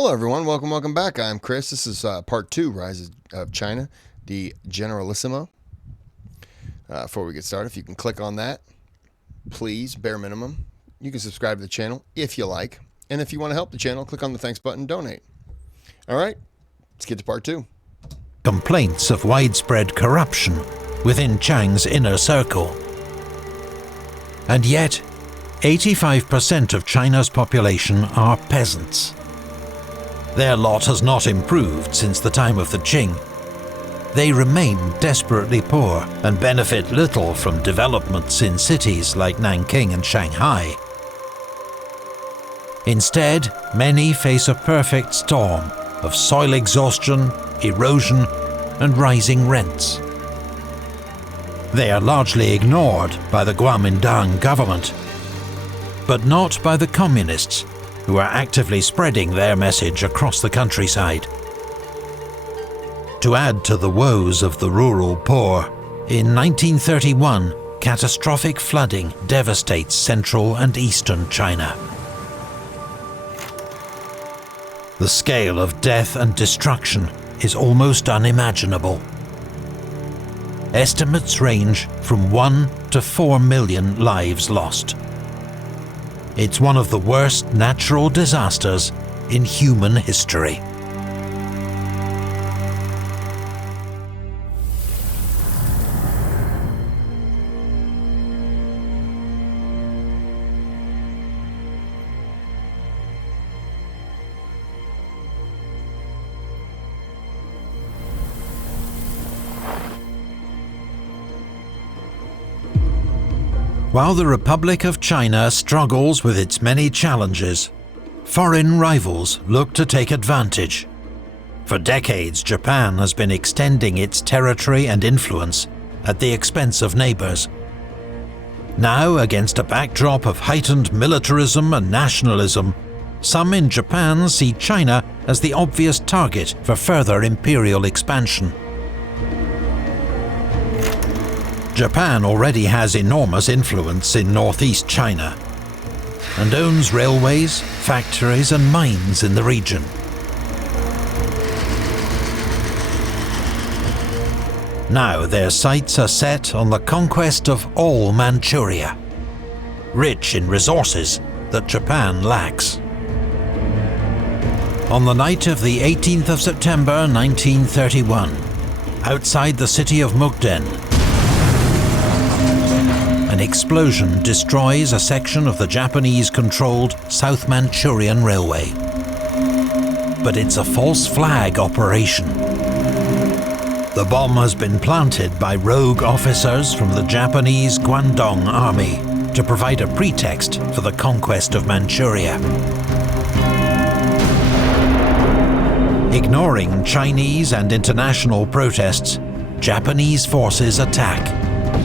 Hello, everyone. Welcome back. I'm Kris. This is part 2, Rise of China, the Generalissimo. Before we get started, if you can click on that, please, bare minimum. You can subscribe to the channel if you like. And if you want to help the channel, click on the thanks button, donate. All right, let's get to part 2. Complaints of widespread corruption within Chiang's inner circle. And yet, 85% of China's population are peasants. Their lot has not improved since the time of the Qing. They remain desperately poor and benefit little from developments in cities like Nanking and Shanghai. Instead, many face a perfect storm of soil exhaustion, erosion, and rising rents. They are largely ignored by the Kuomintang government, but not by the communists, who are actively spreading their message across the countryside. To add to the woes of the rural poor, in 1931, catastrophic flooding devastates central and eastern China. The scale of death and destruction is almost unimaginable. Estimates range from 1 to 4 million lives lost. It's one of the worst natural disasters in human history. While the Republic of China struggles with its many challenges, foreign rivals look to take advantage. For decades, Japan has been extending its territory and influence at the expense of neighbors. Now, against a backdrop of heightened militarism and nationalism, some in Japan see China as the obvious target for further imperial expansion. Japan already has enormous influence in northeast China and owns railways, factories and mines in the region. Now their sights are set on the conquest of all Manchuria, rich in resources that Japan lacks. On the night of the 18th of September 1931, outside the city of Mukden, an explosion destroys a section of the Japanese-controlled South Manchurian Railway. But it's a false flag operation. The bomb has been planted by rogue officers from the Japanese Guangdong Army to provide a pretext for the conquest of Manchuria. Ignoring Chinese and international protests, Japanese forces attack.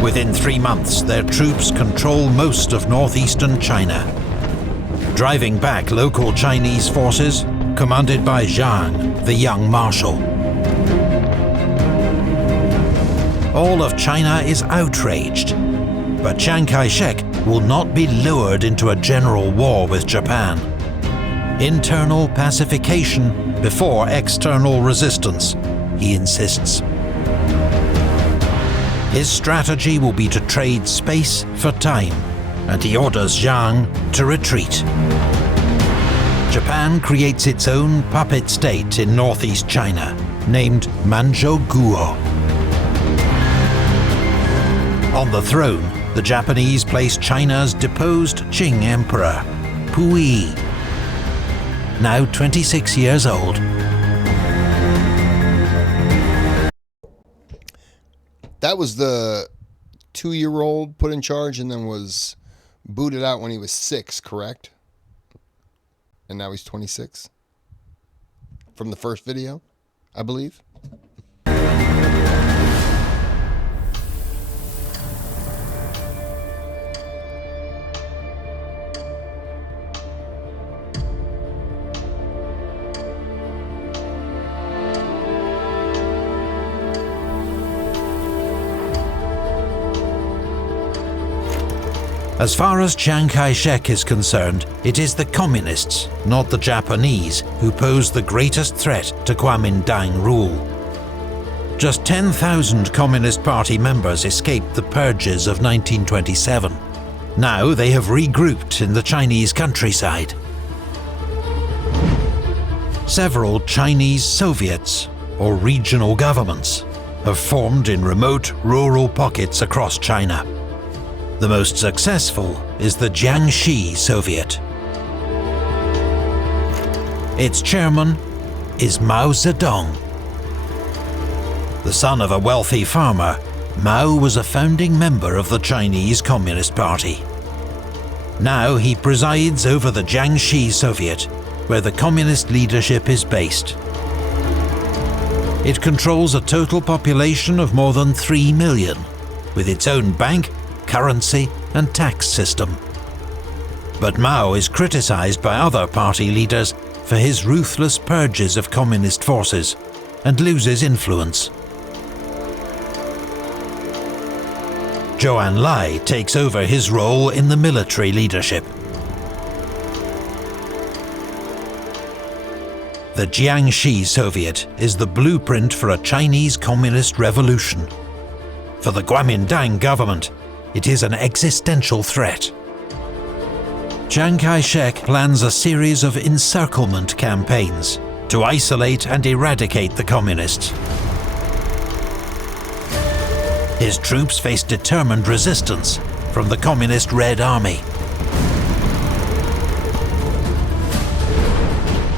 Within 3 months, their troops control most of northeastern China, driving back local Chinese forces commanded by Zhang, the young marshal. All of China is outraged, but Chiang Kai-shek will not be lured into a general war with Japan. Internal pacification before external resistance, he insists. His strategy will be to trade space for time, and he orders Zhang to retreat. Japan creates its own puppet state in northeast China, named Manchukuo. On the throne, the Japanese place China's deposed Qing Emperor, Puyi, now 26 years old. That was the 2-year-old put in charge and then was booted out when he was 6, correct? And now he's 26? From the first video, I believe. As far as Chiang Kai-shek is concerned, it is the communists, not the Japanese, who pose the greatest threat to Kuomintang rule. Just 10,000 Communist Party members escaped the purges of 1927. Now they have regrouped in the Chinese countryside. Several Chinese Soviets, or regional governments, have formed in remote rural pockets across China. The most successful is the Jiangxi Soviet. Its chairman is Mao Zedong. The son of a wealthy farmer, Mao was a founding member of the Chinese Communist Party. Now he presides over the Jiangxi Soviet, where the communist leadership is based. It controls a total population of more than 3 million, with its own bank, currency and tax system. But Mao is criticized by other party leaders for his ruthless purges of communist forces and loses influence. Zhou Enlai takes over his role in the military leadership. The Jiangxi Soviet is the blueprint for a Chinese communist revolution. For the Kuomintang government, it is an existential threat. Chiang Kai-shek plans a series of encirclement campaigns to isolate and eradicate the communists. His troops face determined resistance from the Communist Red Army.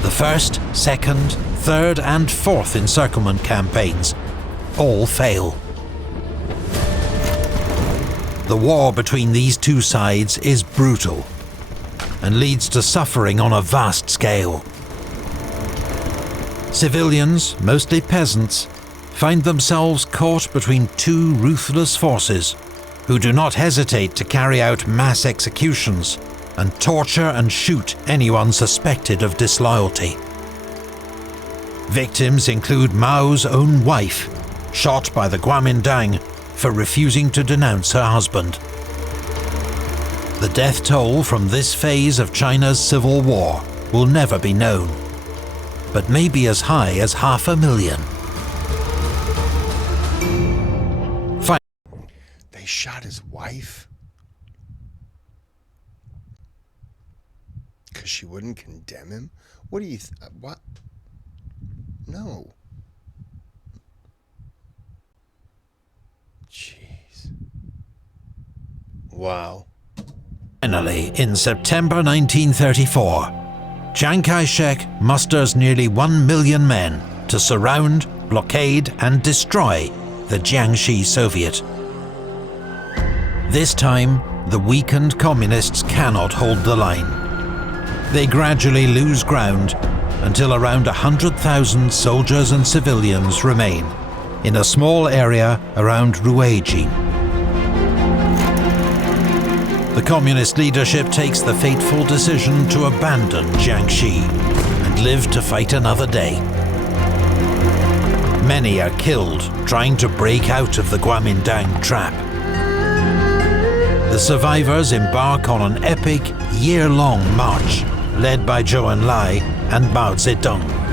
The first, second, third and fourth encirclement campaigns all fail. The war between these two sides is brutal and leads to suffering on a vast scale. Civilians, mostly peasants, find themselves caught between two ruthless forces who do not hesitate to carry out mass executions and torture and shoot anyone suspected of disloyalty. Victims include Mao's own wife, shot by the Kuomintang for refusing to denounce her husband. The death toll from this phase of China's civil war will never be known, but may be as high as 500,000. They shot his wife? Because she wouldn't condemn him? What do you... what? No. Jeez. Wow. Finally, in September 1934, Chiang Kai-shek musters nearly 1 million men to surround, blockade and destroy the Jiangxi Soviet. This time, the weakened communists cannot hold the line. They gradually lose ground until around 100,000 soldiers and civilians remain in a small area around Ruijin. The communist leadership takes the fateful decision to abandon Jiangxi and live to fight another day. Many are killed trying to break out of the Kuomintang trap. The survivors embark on an epic, year-long march led by Zhou Enlai and Mao Zedong.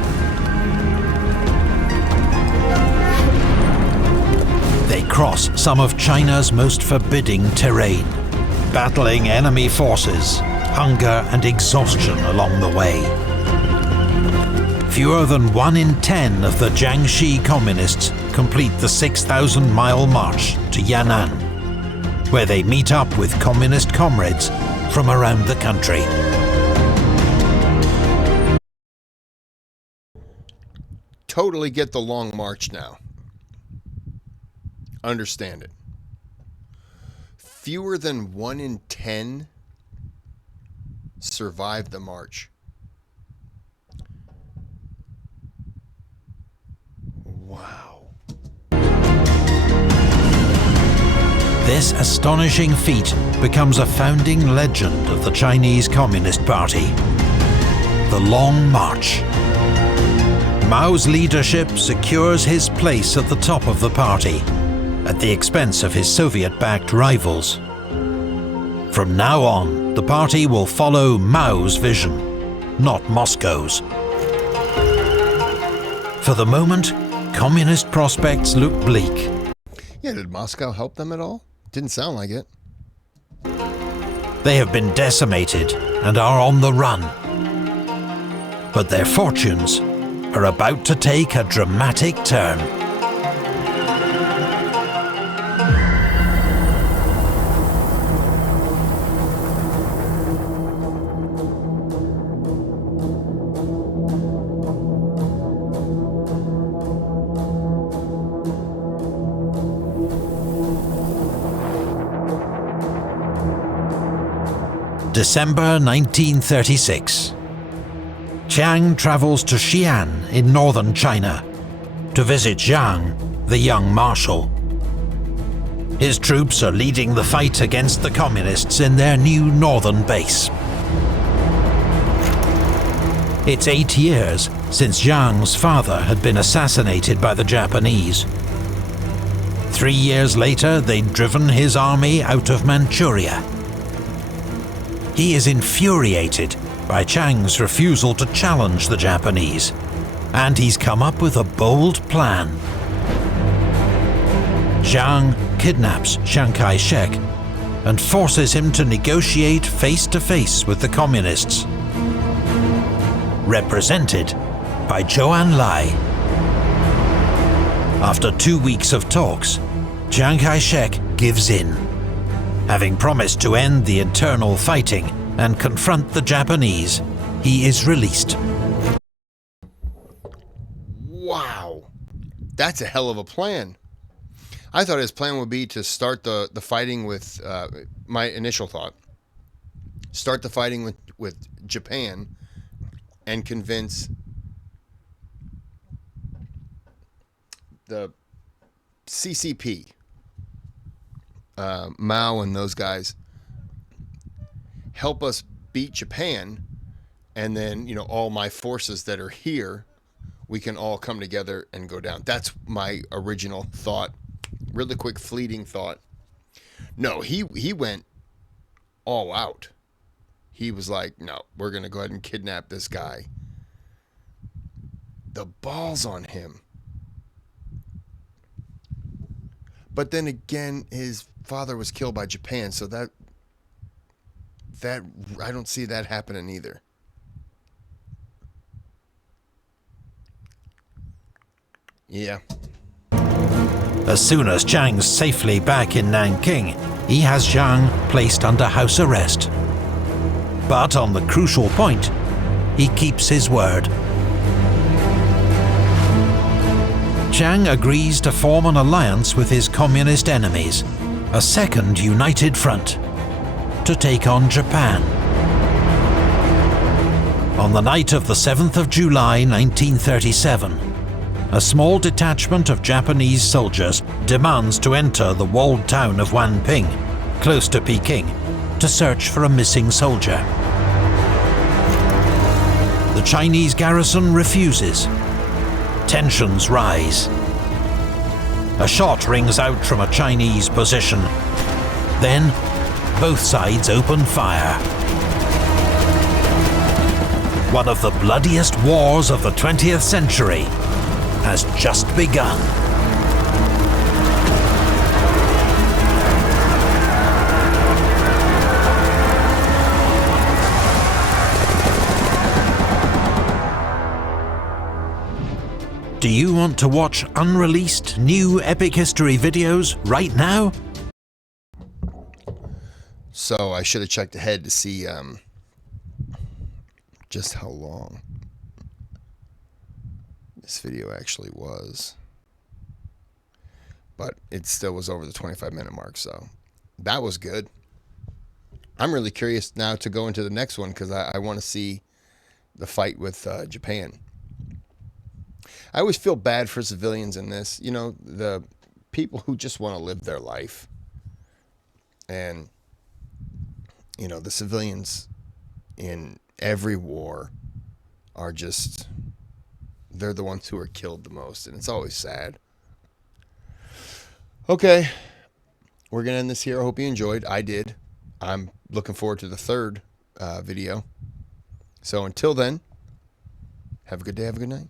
They cross some of China's most forbidding terrain, battling enemy forces, hunger and exhaustion along the way. Fewer than 1 in 10 of the Jiangxi communists complete the 6,000-mile march to Yan'an, where they meet up with communist comrades from around the country. Totally get the long march now. Understand it. Fewer than 1 in 10 survive the march. Wow. This astonishing feat becomes a founding legend of the Chinese Communist Party. The Long March. Mao's leadership secures his place at the top of the party, at the expense of his Soviet-backed rivals. From now on, the party will follow Mao's vision, not Moscow's. For the moment, communist prospects look bleak. Yeah, did Moscow help them at all? Didn't sound like it. They have been decimated and are on the run. But their fortunes are about to take a dramatic turn. December 1936. Chiang travels to Xi'an in northern China to visit Jiang, the young marshal. His troops are leading the fight against the communists in their new northern base. It's 8 years since Jiang's father had been assassinated by the Japanese. 3 years later, they'd driven his army out of Manchuria. He is infuriated by Chiang's refusal to challenge the Japanese, and he's come up with a bold plan. Jiang kidnaps Chiang Kai-shek and forces him to negotiate face-to-face with the communists, represented by Zhou Enlai. After 2 weeks of talks, Chiang Kai-shek gives in, having promised to end the internal fighting and confront the Japanese. He is released. Wow, that's a hell of a plan. I thought his plan would be to start the fighting with, my initial thought, start the fighting with Japan and convince the CCP, Mao and those guys, help us beat Japan, and then, you know, all my forces that are here, we can all come together and go down. That's my original thought. Really quick, fleeting thought. No, he went all out. He was like, no, we're going to go ahead and kidnap this guy. The balls on him. But then again, his father was killed by Japan, so that I don't see that happening either. Yeah. As soon as Chiang's safely back in Nanking, he has Jiang placed under house arrest. But on the crucial point, he keeps his word. Chiang agrees to form an alliance with his communist enemies, a second united front, to take on Japan. On the night of the 7th of July 1937, a small detachment of Japanese soldiers demands to enter the walled town of Wanping, close to Peking, to search for a missing soldier. The Chinese garrison refuses. Tensions rise. A shot rings out from a Chinese position. Then, both sides open fire. One of the bloodiest wars of the 20th century has just begun. Do you want to watch unreleased new Epic History videos right now? So I should have checked ahead to see just how long this video actually was. But it still was over the 25-minute mark, so that was good. I'm really curious now to go into the next one because I want to see the fight with Japan. I always feel bad for civilians in this. You know, the people who just want to live their life. And, you know, the civilians in every war are just, they're the ones who are killed the most. And it's always sad. Okay. We're going to end this here. I hope you enjoyed. I did. I'm looking forward to the third video. So until then, have a good day, have a good night.